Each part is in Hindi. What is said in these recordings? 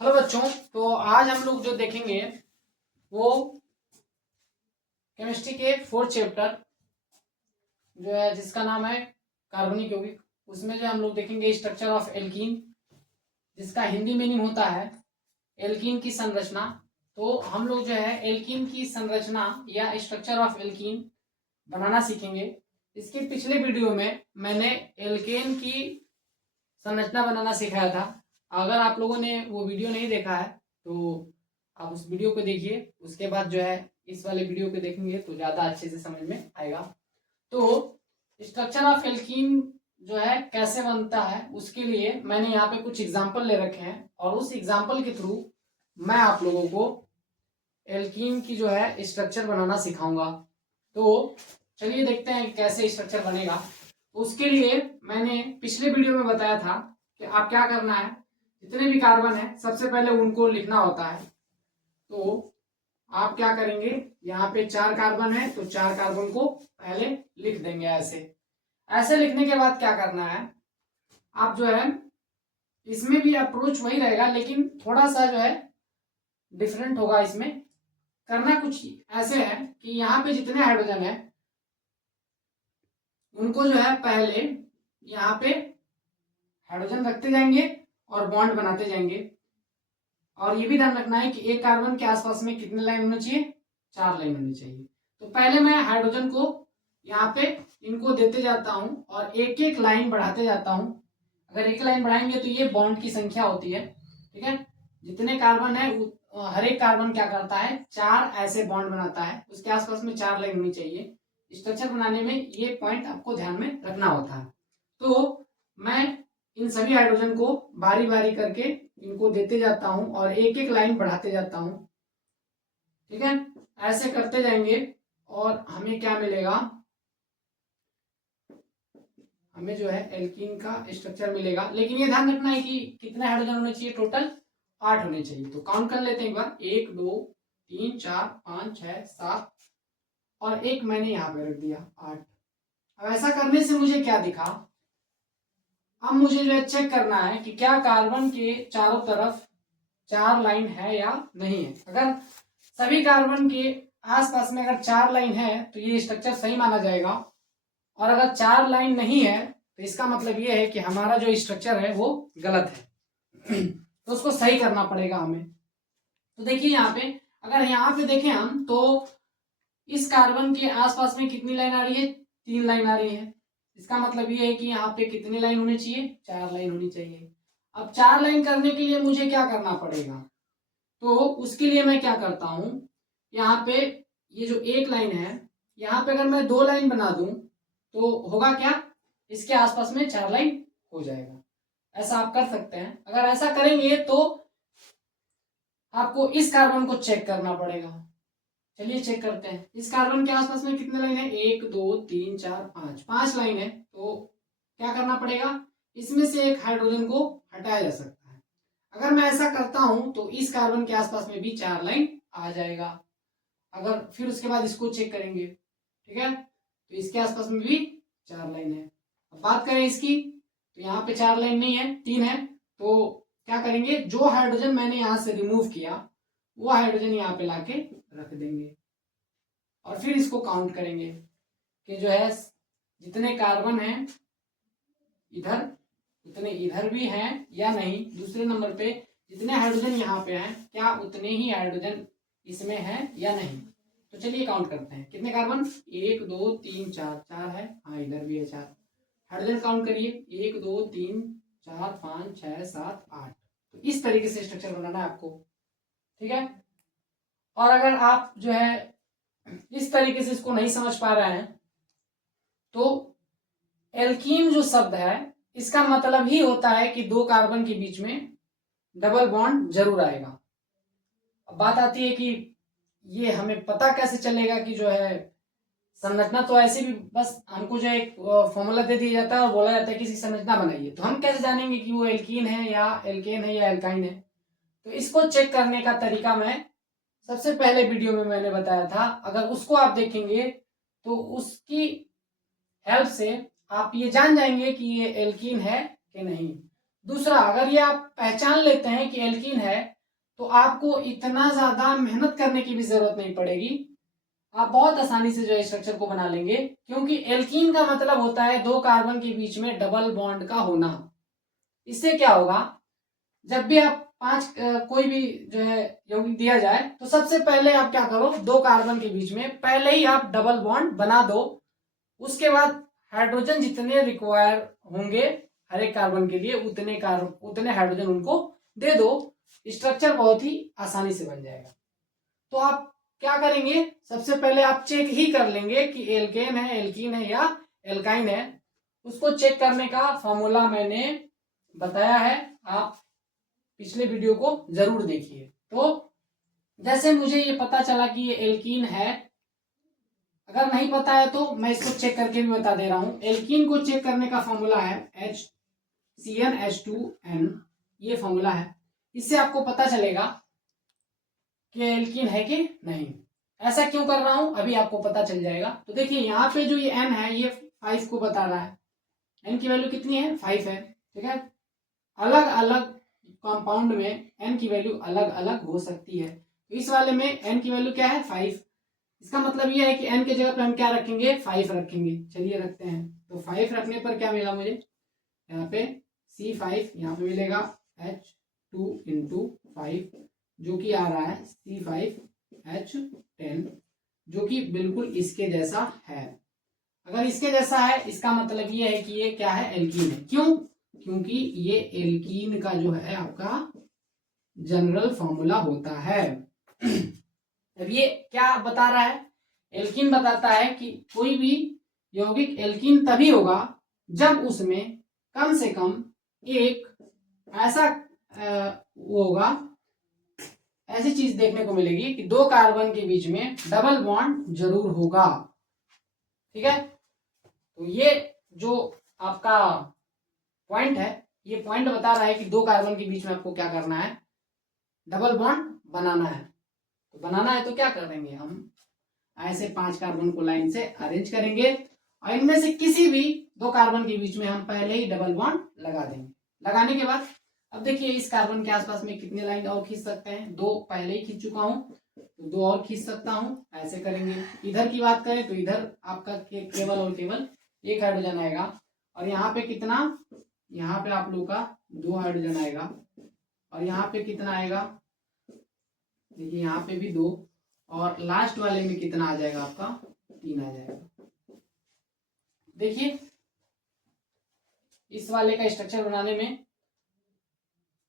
हेलो बच्चों। तो आज हम लोग जो देखेंगे वो केमिस्ट्री के 4th चैप्टर जो है जिसका नाम है कार्बनिक यौगिक। उसमें जो हम लोग देखेंगे स्ट्रक्चर ऑफ एल्कीन, जिसका हिंदी मीनिंग होता है एल्कीन की संरचना। तो हम लोग जो है एल्कीन की संरचना या स्ट्रक्चर ऑफ एल्कीन बनाना सीखेंगे। इसके पिछले वीडियो में मैंने एल्केन की संरचना बनाना सिखाया था। अगर आप लोगों ने वो वीडियो नहीं देखा है तो आप उस वीडियो को देखिए, उसके बाद जो है इस वाले वीडियो को देखेंगे तो ज़्यादा अच्छे से समझ में आएगा। तो स्ट्रक्चर ऑफ एल्कीन जो है कैसे बनता है उसके लिए मैंने यहाँ पे कुछ एग्जाम्पल ले रखे हैं और उस एग्जाम्पल के थ्रू मैं आप लोगों को एल्कीन की जो है स्ट्रक्चर बनाना सिखाऊंगा। तो चलिए देखते हैं कैसे स्ट्रक्चर बनेगा। उसके लिए मैंने पिछले वीडियो में बताया था कि आप क्या करना है, जितने भी कार्बन है सबसे पहले उनको लिखना होता है। तो आप क्या करेंगे, यहाँ पे 4 कार्बन है तो 4 कार्बन को पहले लिख देंगे। ऐसे ऐसे लिखने के बाद क्या करना है, आप जो है इसमें भी अप्रोच वही रहेगा लेकिन थोड़ा सा जो है डिफरेंट होगा। इसमें करना कुछ ऐसे है कि यहाँ पे जितने हाइड्रोजन है उनको जो है पहले यहाँ पे हाइड्रोजन रखते जाएंगे और बॉन्ड बनाते जाएंगे। और ये भी ध्यान रखना है कि एक कार्बन के आसपास में कितने लाइन होने चाहिए, 4 लाइन होनी चाहिए। तो पहले मैं हाइड्रोजन को यहाँ पे इनको देते जाता हूँ और एक एक लाइन बढ़ाते जाता हूँ। अगर एक लाइन बढ़ाएंगे तो ये बॉन्ड की संख्या होती है, ठीक है। जितने कार्बन है हर एक कार्बन क्या करता है, 4 ऐसे बॉन्ड बनाता है, उसके आसपास में 4 लाइन होनी चाहिए। स्ट्रक्चर बनाने में ये पॉइंट आपको ध्यान में रखना होता है। तो मैं इन सभी हाइड्रोजन को बारी बारी करके इनको देते जाता हूं और एक एक लाइन बढ़ाते जाता हूं, ठीक है। ऐसे करते जाएंगे और हमें क्या मिलेगा, हमें जो है एल्कीन का स्ट्रक्चर मिलेगा। लेकिन ये ध्यान रखना है कि कितने हाइड्रोजन होने चाहिए, टोटल 8 होने चाहिए। तो काउंट कर लेते हैं एक बार, 1 2 3 4 5 6 7 और एक मैंने यहाँ पे रख दिया 8। अब ऐसा करने से मुझे क्या दिखा, अब मुझे जो है चेक करना है कि क्या कार्बन के चारों तरफ 4 लाइन है या नहीं है। अगर सभी कार्बन के आसपास में अगर 4 लाइन है तो ये स्ट्रक्चर सही माना जाएगा। और अगर 4 लाइन नहीं है तो इसका मतलब ये है कि हमारा जो स्ट्रक्चर है वो गलत है। तो उसको सही करना पड़ेगा हमें। तो देखिए यहाँ पे, अगर यहाँ पे देखें हम तो इस कार्बन के आसपास में कितनी लाइन आ रही है, 3 लाइन आ रही है। इसका मतलब ये है कि यहाँ पे कितनी लाइन होनी चाहिए, 4 लाइन होनी चाहिए। अब 4 लाइन करने के लिए मुझे क्या करना पड़ेगा, तो उसके लिए मैं क्या करता हूं, यहाँ पे ये जो एक लाइन है यहाँ पे अगर मैं 2 लाइन बना दूं तो होगा क्या, इसके आसपास में 4 लाइन हो जाएगा। ऐसा आप कर सकते हैं। अगर ऐसा करेंगे तो आपको इस कार्बन को चेक करना पड़ेगा। चलिए चेक करते हैं, इस कार्बन के आसपास में कितने लाइन है, 1 2 3 4 5, 5 लाइन है। तो क्या करना पड़ेगा, इसमें से एक हाइड्रोजन को हटाया जा सकता है। अगर मैं ऐसा करता हूं तो इस कार्बन के आसपास में भी 4 लाइन आ जाएगा। अगर फिर उसके बाद इसको चेक करेंगे, ठीक है, तो इसके आसपास में भी 4 लाइन है। अब बात करें इसकी, तो यहाँ पे 4 लाइन नहीं है, 3 है। तो क्या करेंगे, जो हाइड्रोजन मैंने यहां से रिमूव किया वो हाइड्रोजन यहाँ पे लाके रख देंगे और फिर इसको काउंट करेंगे कि जो है जितने कार्बन है इधर उतने इधर भी हैं या नहीं। दूसरे नंबर पे जितने हाइड्रोजन यहाँ पे हैं क्या उतने ही हाइड्रोजन इसमें है या नहीं। तो चलिए काउंट करते हैं, कितने कार्बन, 1 2 3 4, 4 है, हाँ इधर भी है 4। हाइड्रोजन काउंट करिए, 1 2 3 4 5 6 7 8। तो इस तरीके से स्ट्रक्चर बनाना है आपको, ठीक है। और अगर आप जो है इस तरीके से इसको नहीं समझ पा रहे हैं तो एल्कीन जो शब्द है इसका मतलब ही होता है कि 2 कार्बन के बीच में डबल बॉन्ड जरूर आएगा। अब बात आती है कि ये हमें पता कैसे चलेगा कि जो है संरचना तो ऐसे भी बस हमको जो एक फॉर्मूला दे दिया जाता है और बोला जाता है कि इसकी संरचना बनाइए, तो हम कैसे जानेंगे कि वो एल्कीन है या एल्केन है या एल्काइन है। तो इसको चेक करने का तरीका मैं सबसे पहले वीडियो में मैंने बताया था। अगर उसको आप देखेंगे तो उसकी हेल्प से आप ये जान जाएंगे कि ये एल्कीन है कि नहीं। दूसरा, अगर ये आप पहचान लेते हैं कि एल्कीन है तो आपको इतना ज्यादा मेहनत करने की भी जरूरत नहीं पड़ेगी, आप बहुत आसानी से जो है स्ट्रक्चर को बना लेंगे, क्योंकि एल्कीन का मतलब होता है दो कार्बन के बीच में डबल बॉन्ड का होना। इससे क्या होगा, जब भी आप कोई भी जो है यौगिक दिया जाए तो सबसे पहले आप क्या करो, दो कार्बन के बीच में पहले ही आप डबल बॉन्ड बना दो। उसके बाद हाइड्रोजन जितने रिक्वायर होंगे हर एक कार्बन के लिए उतने हाइड्रोजन उनको दे दो, स्ट्रक्चर बहुत ही आसानी से बन जाएगा। तो आप क्या करेंगे, सबसे पहले आप चेक ही कर लेंगे कि एल्केन है, एल्कीन है या एल्काइन है। उसको चेक करने का फॉर्मूला मैंने बताया है, आप पिछले वीडियो को जरूर देखिए। तो जैसे मुझे ये पता चला कि ये एल्कीन है, अगर नहीं पता है तो मैं इसको चेक करके भी बता दे रहा हूं। एल्कीन को चेक करने का फॉर्मूला है HCnH2n, ये फॉर्मूला है। इससे आपको पता चलेगा कि एल्कीन है कि नहीं। ऐसा क्यों कर रहा हूं अभी आपको पता चल जाएगा। तो देखिए यहाँ पे जो ये n है ये 5 को बता रहा है, n की वैल्यू कितनी है, 5 है। ठीक है, अलग अलग कंपाउंड में n की वैल्यू अलग अलग हो सकती है। तो इस वाले में n की वैल्यू क्या है, 5। इसका मतलब ये है कि n के जगह पे हम क्या रखेंगे, 5 रखेंगे। चलिए रखते हैं। तो 5 रखने पर क्या मिला मुझे, यहाँ पे C5, यहाँ पे मिलेगा H2 इंटू 5, जो कि आ रहा है C5H10, जो कि बिल्कुल इसके जैसा है। अगर इसके जैसा है इसका मतलब ये है कि ये क्या है, एल्कीन है। क्यों, क्योंकि ये एल्कीन का जो है आपका जनरल फॉर्मूला होता है। अब ये क्या बता रहा है, एल्कीन बताता है कि कोई भी यौगिक एल्कीन तभी होगा जब उसमें कम से कम एक ऐसा वो होगा, ऐसी चीज देखने को मिलेगी कि दो कार्बन के बीच में डबल बॉन्ड जरूर होगा। ठीक है, तो ये जो आपका पॉइंट है, ये पॉइंट बता रहा है कि दो कार्बन के बीच में आपको क्या करना है, डबल बॉन्ड बनाना है। तो बनाना है तो क्या करेंगे, हम ऐसे 5 कार्बन को लाइन से अरेंज करेंगे और इनमें से किसी भी दो कार्बन के बीच में हम पहले ही डबल बॉन्ड लगा देंगे। लगाने के बाद अब देखिए इस कार्बन के आसपास में कितने लाइन और खींच सकते हैं, 2 पहले ही खींच चुका हूं तो 2 और खींच सकता हूं। ऐसे करेंगे। इधर की बात करें तो इधर आपका केवल और केवल एक हाइड्रोजन आएगा, और यहाँ पे कितना, यहाँ पे आप लोग का 2 हाइड्रोजन आएगा, और यहाँ पे कितना आएगा, देखिए यहाँ पे भी 2, और लास्ट वाले में कितना आ जाएगा आपका, 3 आ जाएगा। देखिए इस वाले का स्ट्रक्चर बनाने में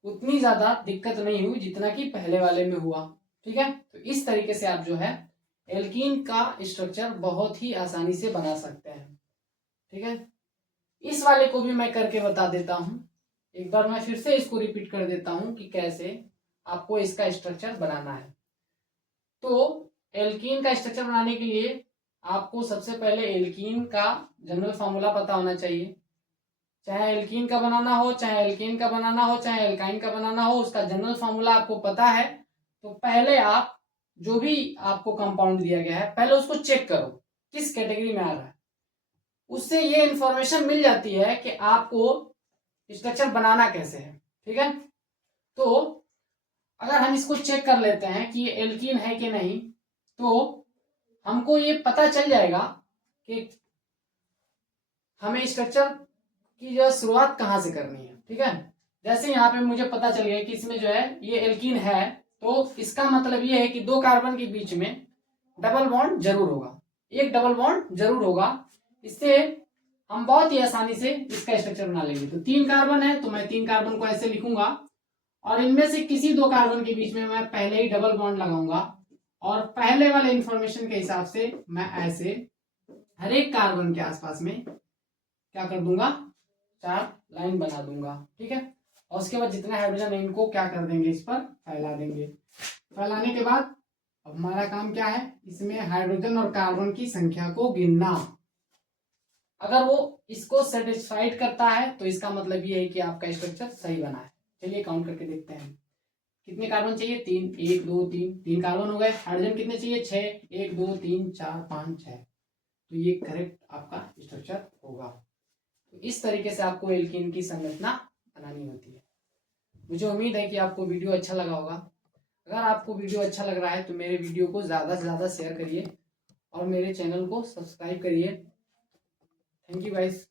उतनी ज्यादा दिक्कत नहीं हुई जितना कि पहले वाले में हुआ। ठीक है, तो इस तरीके से आप जो है एल्कीन का स्ट्रक्चर बहुत ही आसानी से बना सकते हैं। ठीक है, इस वाले को भी मैं करके बता देता हूं। एक बार मैं फिर से इसको रिपीट कर देता हूं कि कैसे आपको इसका स्ट्रक्चर बनाना है। तो एल्कीन का स्ट्रक्चर बनाने के लिए आपको सबसे पहले एल्कीन का जनरल फॉर्मूला पता होना चाहिए। चाहे एल्कीन का बनाना हो, चाहे एल्केन का बनाना हो, चाहे एल्काइन का बनाना हो, उसका जनरल फॉर्मूला आपको पता है। तो पहले आप जो भी आपको कंपाउंड दिया गया है पहले उसको चेक करो किस कैटेगरी में आ रहा है। उससे ये इंफॉर्मेशन मिल जाती है कि आपको स्ट्रक्चर बनाना कैसे है। ठीक है, तो अगर हम इसको चेक कर लेते हैं कि ये एल्कीन है कि नहीं, तो हमको ये पता चल जाएगा कि हमें स्ट्रक्चर की जो शुरुआत कहाँ से करनी है। ठीक है, जैसे यहाँ पे मुझे पता चल गया कि इसमें जो है ये एल्कीन है, तो इसका मतलब ये है कि दो कार्बन के बीच में डबल बॉन्ड जरूर होगा, एक डबल बॉन्ड जरूर होगा। इससे हम बहुत ही आसानी से इसका स्ट्रक्चर बना लेंगे। तो 3 कार्बन है तो मैं 3 कार्बन को ऐसे लिखूंगा, और इनमें से किसी दो कार्बन के बीच में मैं पहले ही डबल बॉन्ड लगाऊंगा, और पहले वाले इंफॉर्मेशन के हिसाब से मैं ऐसे हर एक कार्बन के आसपास में क्या कर दूंगा, 4 लाइन बना दूंगा। ठीक है, और उसके बाद जितने हाइड्रोजन है इनको क्या कर देंगे, इस पर फैला देंगे। फैलाने के बाद अब हमारा काम क्या है, इसमें हाइड्रोजन और कार्बन की संख्या को गिनना। अगर वो इसको सेटिस्फाइड करता है तो इसका मतलब ये है कि आपका स्ट्रक्चर सही बना है। चलिए काउंट करके देखते हैं कितने कार्बन चाहिए, 3, 1 2 3 कार्बन हो गए। हाइड्रोजन कितने चाहिए, 6, 1 2 3 4 5 6। तो ये करेक्ट आपका स्ट्रक्चर होगा। तो इस तरीके से आपको एल्कीन की संरचना बनानी होती है। मुझे उम्मीद है कि आपको वीडियो अच्छा लगा होगा। अगर आपको वीडियो अच्छा लग रहा है तो मेरे वीडियो को ज़्यादा से ज़्यादा शेयर करिए और मेरे चैनल को सब्सक्राइब करिए। Thank you guys.